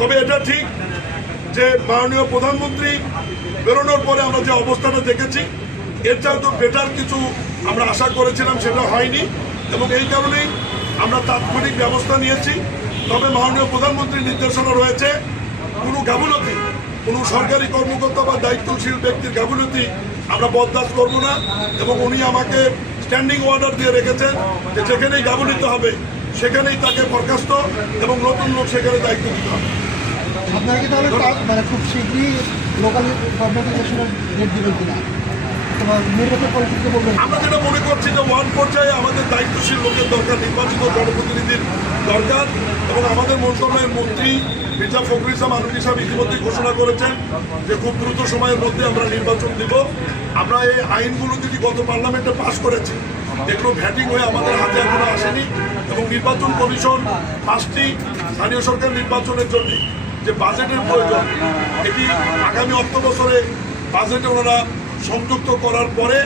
তবে এটা ঠিক যে মাননীয় প্রধানমন্ত্রী বেরোনোর পরে আমরা যে অবস্থাটা দেখেছি এর চাইতে বেটার কিছু আমরা আশা করেছিলাম, সেটা হয়নি এবং এই কারণেই আমরা তাৎক্ষণিক ব্যবস্থা নিয়েছি। তবে মাননীয় প্রধানমন্ত্রীর নির্দেশনা রয়েছে কোনো গাফিলতি, কোনো সরকারি কর্মকর্তা বা দায়িত্বশীল ব্যক্তির গাফিলতি আমরা বরদাস্ত করব না এবং উনি আমাকে স্ট্যান্ডিং অর্ডার দিয়ে রেখেছেন যে যেখানেই গাফিলতি হবে সেখানেই তাকে বরখাস্ত এবং নতুন লোক সেখানে দায়িত্ব দিতে হবে। আপনারা কি তাহলে মানে খুব শীঘ্রই লোকাল গভর্নমেন্ট ইলেকশনের ডেট দিবেন কিনা? নির্বাচন পরিস্থিতি বলবেন? আমরা যেটা মনে করছি যে ওয়ার্ড পর্যায়ে আমাদের দায়িত্বশীল লোকের দরকার, নির্বাচিত জনপ্রতিনিধির দরকার এবং আমাদের মন্ত্রণালয়ের মন্ত্রী মির্জা ফখরুল ইসলাম আলমগীর সাহেব ইতিমধ্যেই ঘোষণা করেছেন যে খুব দ্রুত সময়ের মধ্যে আমরা নির্বাচন দিব। আমরা এই আইনগুলো যদি গত পার্লামেন্টে পাশ করেছি, এগুলো ভ্যাটিং হয়ে আমাদের হাতে এখনো আসেনি এবং নির্বাচন কমিশন 5টি স্থানীয় সরকার নির্বাচনের জন্য যে বাজেটের প্রয়োজন, এটি আগামী অর্থ বছরে বাজেটে ওনারা সংযুক্ত করার পরে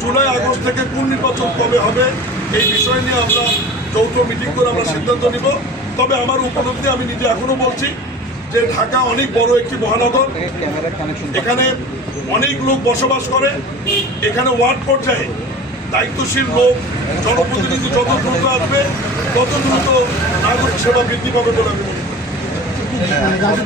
জুলাই আগস্ট থেকে কোন নির্বাচন কবে হবে এই বিষয় নিয়ে আমরা যৌথ মিটিং করে আমরা সিদ্ধান্ত নিব। তবে আমার উপলব্ধি আমি নিজে এখনো বলছি যে ঢাকা অনেক বড় একটি মহানগর, এখানে অনেক লোক বসবাস করে, এখানে ওয়ার্ড পর্যায়ে দায়িত্বশীল লোক জনপ্রতিনিধি যত দ্রুত আসবে তত দ্রুত নাগরিক সেবা বৃদ্ধি পাবে বলে আমি মনে করি।